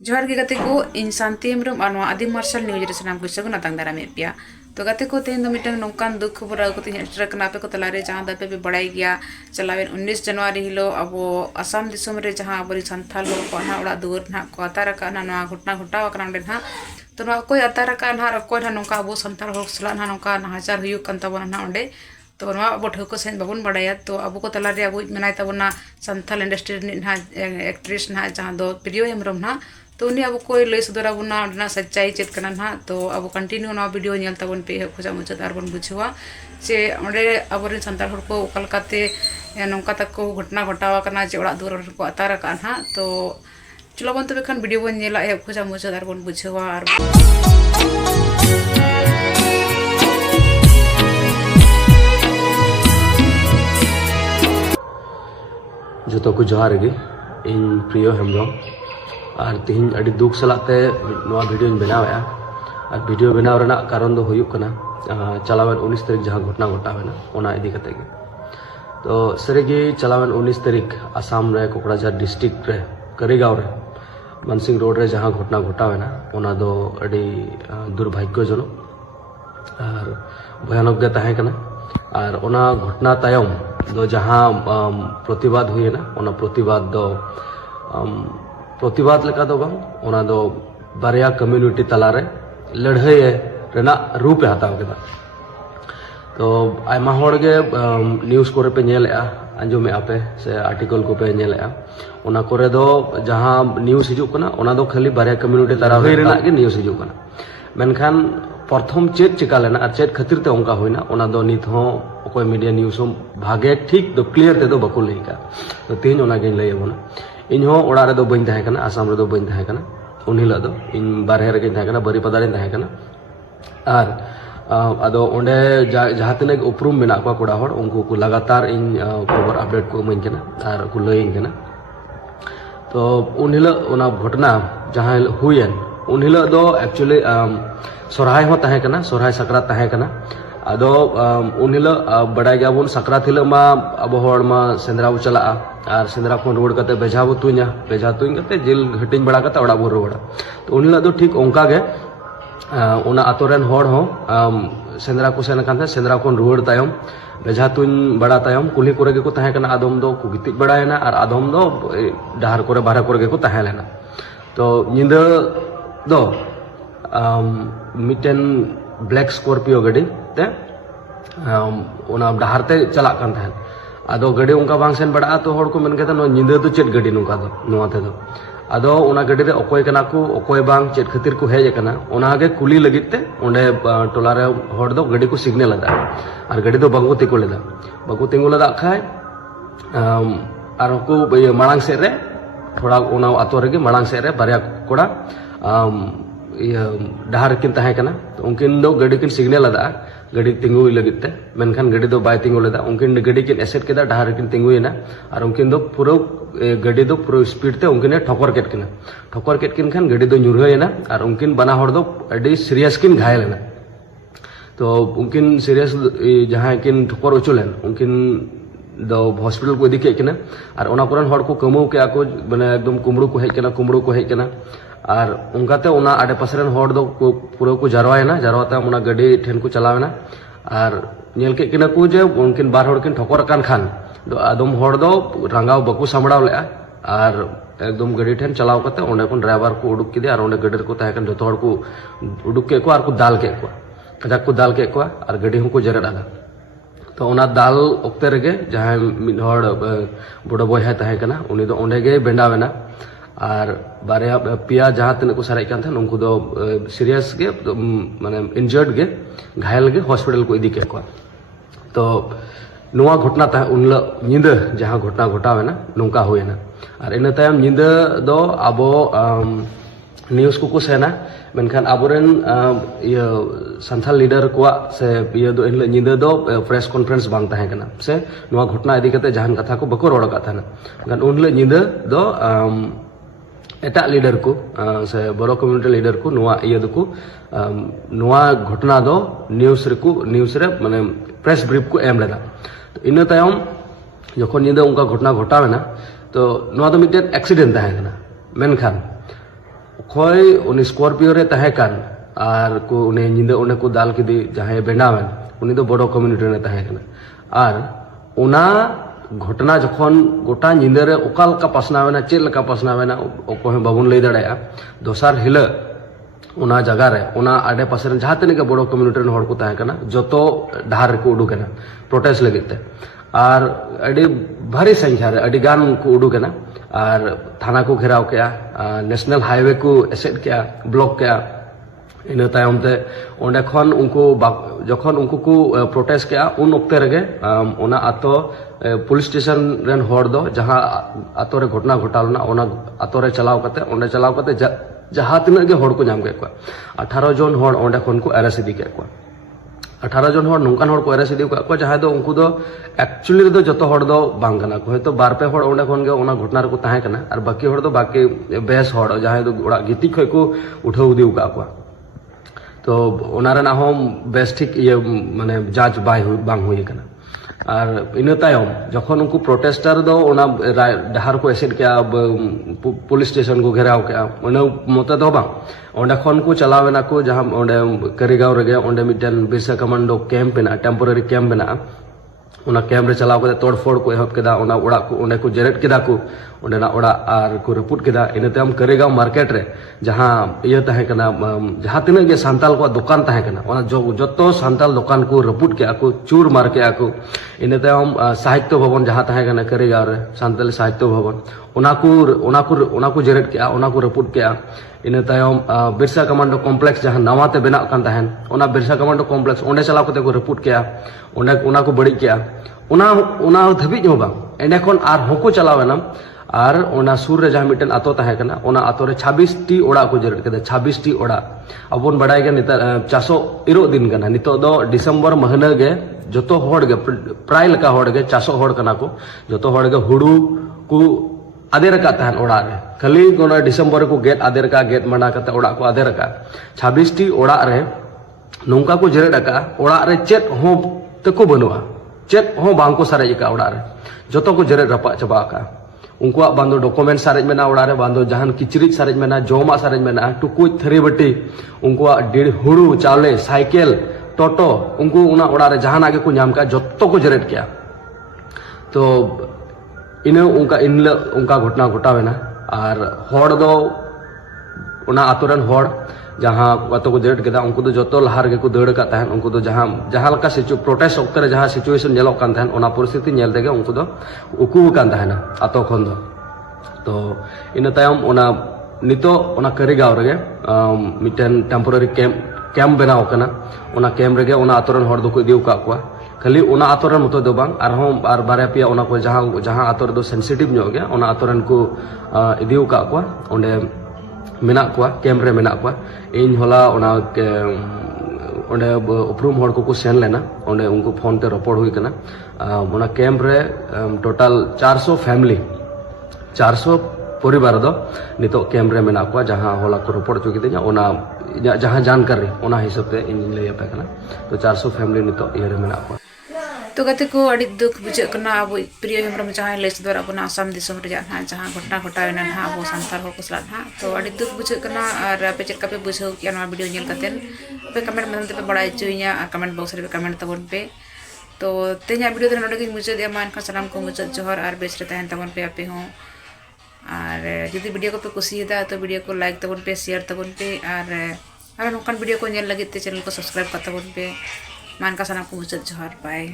जोहार गे गाते को इन शांति हेम्ब्रम और आदि मार्शल न्यूज रे सानाम को सगुन आतांग दाराम पेया तो गाते को तेन दो मिटंग नोकान दुख खबर आगु ते हेस्टर कना पे को तलारे जहां दापे पे बड़ाई गया चलावेन 19 जनवरी हिलो अब असम दिसम रे जहां अबरी संथाल हो को ना उड़ा दुवर ना को अतार का ना घटना घटाव कना डे ना तो ना कोई अतार का ना कोई ना नोका अब संथाल हो सला ना नोका नाचार हुयु कन तबना ना ओंडे तो अब ठोको सेन बाबन बड़ाया तो अब को तलारे अब मेनाय तबना संथाल इंडस्ट्री ना एक्ट्रेस ना जहां दो प्रियो हेम्ब्रम ना तो उन्हें अब कोई लय सदरा बुना सच्चाई चेत करना ना तो अब कंटिन्यू ना वीडियो नेल तबन पे खोजा मुचाद आर बन बुझवा जे ओंडे अबरे संताल हर को कलकाते नौका तक को घटना घटावा करना जे ओड़ा दूर को अतार का ना तो चलो बन तबे खान वीडियो बन नेला ए खोजा मुचाद आर बन बुझवा आर जो को जोहार गे इन प्रियो हेम्ब्रम और तीन अड़ी दुख सलाते वीडियो बनावा और वीडियो बनाव रेना कारण दो हुयुक कना चलावन 19 तारीख जहां घटना घटावेना ओना इदी कते गे तो सरेगी चलावन 19 तारीख आसाम रे कोकराझार डिस्ट्रिक्ट रे करीगांव रे मानसिंग रोड रे जहां घटना घटावेना ओना दो अड़ी दुर्भाग्यजनक और भयानक गे ताहे कना और ओना घटना तायम दो जहां प्रतिवाद हुएना ओना प्रतिवाद दो प्रतिवाद लेका दो बांग ओना दो बारिया कम्युनिटी तलारे लड़ाई रेना रूप हताव केदा तो आयमा होड़ गे न्यूज़ कोरे पे नेलेआ अंजुमे आपे से आर्टिकल को पे नेलेआ ओना कोरे दो जहां न्यूज़ हिजुक कना ओना दो खाली बारिया कम्युनिटी तलारे रेना गे न्यूज़ हिजुक कना मेनखान प्रथम चेत चिका लेना और चेत खातिर ते ओंका होइना ओना दो नित हो ओकोय मीडिया न्यूज़ भागे ठीक दो क्लियर ते दो बको लैका तो तीन ओना गे लय बोना इन हो ओड़ा रे दो बइन ताहे कना आसाम रे दो बइन ताहे कना उन हिला दो इन बारहे रे ताहे कना बारीपदा रे ताहे कना और आदो ओंडे जहां तने उपरुम मेना को कोड़ा होड़ उनको को लगातार इन खबर अपडेट को मन कना और को लयिन कना तो उन हिला ओना घटना जहां हुयन उन हिला दो एक्चुअली सोरहाय हो ताहे कना सोरहाय सकरात ताहे कना आदो उन हिला बड़ाय गयाबन सकरात हिला मा अब होड़ मा सेंद्रा चला और सेंद्रा को रोड करते बेझा तुኛ बेझा तुኝ करते जेल घटिन बड़ा करते ओड़ा बो रोड़ा तो उन हिला दो ठीक ओंका गे ओना आतोरेन होड़ हो सेंद्रा को सेन कांते सेंद्रा को रुवाड़ तायम बेझा तुኝ बड़ा तायम कुली कोरे गे को ताहे कना आदम दो को गिति बड़ायना और आदम दो डहार कोरे बाहर कोरे गे को ताहे लेना तो निंदा दो मिटेन ब्लैक स्कॉर्पियो गाड़ी ते ओना डहार ते चला कान थान आदो गाड़ी उनका बांग सेन बड़ा तो होड़ को मन केता नो निंदा तो चेत गाड़ी नुका दो नोआ ते दो आदो ओना गाड़ी रे ओकोय कना को ओकोय बांग चेत खातिर को हेज कना ओना गे कुली लगित ते ओंडे टोला रे होड़ दो गाड़ी को सिग्नल लदा और गाड़ी दो बंगो तिंगु लदा खाय और को मांग से रे थोड़ा ओना आतो रे गे मांग से रे बारिया कोड़ा डहार किन ताहे कना तो उनकिन दो गाड़ी किन सिग्नल लदा गाड़ी तिंगु लगते मेनखान गाड़ी दो बाय तिंगु लेदा उनकिन गाड़ी किन एसेट केदा डहार किन तिंगुइना और उनकिन दो पूरा गाड़ी दो पूरा स्पीड ते उनकिन ठोकर केट किन खान गाड़ी दो ᱧᱩᱨᱦᱟᱹᱭᱮᱱᱟ और उनकिन बना हर दो अडी सीरियस किन घायलेना तो उनकिन सीरियस जहां किन ठोकर उचुलेन उनकिन दो हॉस्पिटल को इदी के किना और ओना पुरान हर को कमो के आको माने एकदम कुमड़ू को हेज कना और उनकाते ओना आडे पासरेन हर दो पूरा को जारवायना जारवाता ओना गाड़ी ठेन को चलावेना और नेल के किना को जे उनकिन बार हर किन ठोकर कान खान दो आदम हर दो रंगाव बकु सामड़ाव लेआ और एकदम गाड़ी ठेन चलाव करते ओंडे कोन ड्राइवर को उडुक किदे और ओंडे गाड़ी को ताहे कन जतो हर को उडुक के को और को दाल के को कजाक को दाल के को और गाड़ी हूं को जरेड आदा तो ओना दाल ओक्ते रेगे जहां मिद हर बड़ो बॉय ताहे कना उनी दो ओंडे गे बेंडावेना और बारे पिया जहां तने को साराई कान था उनको दो सीरियस गे माने इंजर्ड गे घायल गे हॉस्पिटल को इदी के को तो नोआ घटना ता उनला निंदा जहां घटना घटावेना नोंका होयना और इन तायम निंदा दो आबो न्यूज़ को सेना मेनखान आबोरेन ये संथाल लीडर को से ये दो इन निंदा दो प्रेस कॉन्फ्रेंस बांग ताहे कना से नोआ घटना इदी कते जहां कथा को बको रोड़ का था गन उनले निंदा दो एटा लीडर को से बड़ो कम्युनिटी लीडर को नोआ ये दो को नोआ घटना दो न्यूज़ रे माने प्रेस ब्रीफ को एम लेदा तो इन तायम जखन निंदा उनका घटना घटावेना तो नोआ दो मिटेन एक्सीडेंट ताहे कना मेनखान ᱚᱠᱚᱭ ᱩᱱᱤ ᱥᱠᱚᱨᱯᱤᱭᱳ ᱨᱮ ᱛᱟᱦᱮᱸ ᱠᱟᱱ ᱟᱨ ᱠᱚ ᱩᱱᱤ ᱧᱤᱫᱟᱹ ᱚᱸᱰᱮ ᱠᱚ ᱫᱟᱞ ᱠᱮᱫᱮ ᱡᱟᱦᱟᱸᱭ ᱵᱮᱱᱟᱣᱮᱱ उनी दो बड़ो कम्युनिटी रे तहे कना और उना घटना जखन गोटा निंदरे ओकाल का पासनावेना चेल का पासनावेना ओको बाबुन लई दाड़ाया दोसार हिला उना जगह रे उना आडे पासे रे जहां तने के बड़ो कम्युनिटी रे हड़ को तहे कना जतो डाहर को उडुकना प्रोटेस्ट लगिते और अडी भारी संख्या रे अडी गान को उडुकना और थाना को घेराव किया नेशनल हाईवे को एसेट किया ब्लॉक किया इन तायमते ओंडे खन उनको जखन उनको को प्रोटेस्ट किया उन ओक्ते रगे ओना आतो पुलिस स्टेशन रेन हर दो जहां आतो रे घटना घटालना ओना आतो रे चलाव कते जहां तिना गे हर को नाम के 18 जन हर ओंडे खन को अरेस्ट इदी के 18 जन हर नोंकान हर को अरेस्ट इदी को जहां दो उनको दो एक्चुअली दो जतो हर दो बांग कना को हयतो बार पे हर ओंडे खन गे ओना घटना रे को ताहे कना और बाकी हर दो बाकी बेस हर जहां दो ओड़ा गिति खय को उठाव दिउ का को तो ओनारे हम बेस ठीक ये माने जांच बांग हुई कना और इन तायम जखन उनको प्रोटेस्टर दो ओना डाहर को एसेट किया पुलिस स्टेशन को घेराव किया ओना मते दो बांग ओंडे खन को चलावेना को जहां ओंडे करिगांव रेगे ओंडे मिटन बिरसा कमांडो कैंप ना टेम्पोररी कैंप ना उना कैंप रे चलाव कते तोड़फोड़ को एहब केदा उना ओड़ा को ओंडे को जेरेट केदा को ओंडे ना ओड़ा आर को रिपोर्ट केदा इन तायम करिगांव मार्केट रे जहां ये तहे कना जहां तिना गे सांताल को दुकान तहे कना ओना जतो सांताल दुकान को रिपोर्ट के को चूर मार के को इन तायम साहित्य भवन जहां तहे कना करिगांव रे सांताल साहित्य भवन ओना को जेरेट के ओना को रिपोर्ट के इन तायम बिरसा कमांडो कॉम्प्लेक्स जहां नवाते बेना कान तहन ओना बिरसा कमांडो कॉम्प्लेक्स ओंडे चलाव कते को रिपोर्ट के ओना को बड़ी के ओना धबी जो बा एंडे खन आर होको चलावेना और ओना सुर रे जहां मिटन आतो तहे कना ओना आतो रे 26 टी ओड़ा को जेरेट केदा 26 टी ओड़ा अबोन बड़ाई गे नित 400 दिन कना नितो दो डिसेंबर महीना गे जतो होड़ गे प्राय लका होड़ गे 400 होड़ कना को जतो होड़ गे हुडू को आधे रका तहन ओड़ा रे खाली गोना डिसेंबर को गेट आधे रका गेट मना कते ओड़ा को आधे रका 26 टी ओड़ा रे नोंका को जेरेट का ओड़ा रे चेत हो तको बनुआ चेत हो बांग को सारे का ओड़ा रे जतो को जेरेट रपा चबा का उनको बांधो डॉक्यूमेंट सारेज में ओड़ा रे बांधो जहान किचरिज सारेज में जोमा सारेज में टुकुज थरी बटी उनको डेढ़ हुड़ू चावले साइकिल टोटो उनको उना ओड़ा रे जहान आगे को नाम का जत्तो को जेरेट किया तो इन उनका घटना घटावेना और हड़ दो उना आतोरन हड़ जहां आतो को जेरेट केदा उनको दो जतो लहार गे को दड़ का तहन उनको दो जहां लका प्रोटेस्ट ओक्ते रे जहां सिचुएशन नेलो कान तहन ओना परिस्थिति नेल तेगे उनको दो उकू कान तहना आतो खन दो तो इन तायम ओना नितो ओना करिगांव रेगे मिटन टेम्पोररी कैंप बनाव कना ओना कैंप रेगे ओना आतोरन हड़ दो को दिउ का को खाली ओना आतोरन मतो दो बांग आर बारे पिया ओना को जहां आतोर दो सेंसिटिव नो गया ओना आतोरन को इदिउ का को ओंडे मेना को कैंप रे मेना को इन होला ओना ओंडे उपरूम हड़ को सेन लेना ओंडे उनको फोन ते रपोड़ हुई कना ओना कैंप रे टोटल 400 फैमिली 400 परिवार दो नितो कैंप रे मेना को जहां होला को रपोड़ चुकी थे ओना जहां जानकारी ओना हिसाब ते इन लय पे कना तो 400 फैमिली नितो ये रे मेना को तो गते को अड़ी दुख बुझे कना अब प्रिय हेमरम जहां लेस द्वारा अपना आसाम दिसम रे जहां घटना घटावेना हा अब संताल हो कुसला हा तो अड़ी दुख बुझे कना और पे चेक पे बुझाव किया ना वीडियो नेल कतेन पे कमेंट में पे बड़ाई चुइया कमेंट बॉक्स रे कमेंट तबन पे तो तेया वीडियो दे नोडे मुझे दे मान का सलाम को मुझे जोहर और बेस रे तहन तबन पे आपे हो और यदि वीडियो को पे कुसीदा तो वीडियो को लाइक तबन पे शेयर तबन पे और नोकान वीडियो को नेल लगे ते चैनल को सब्सक्राइब कर तबन पे मान का सलाम को मुझे जोहर बाय।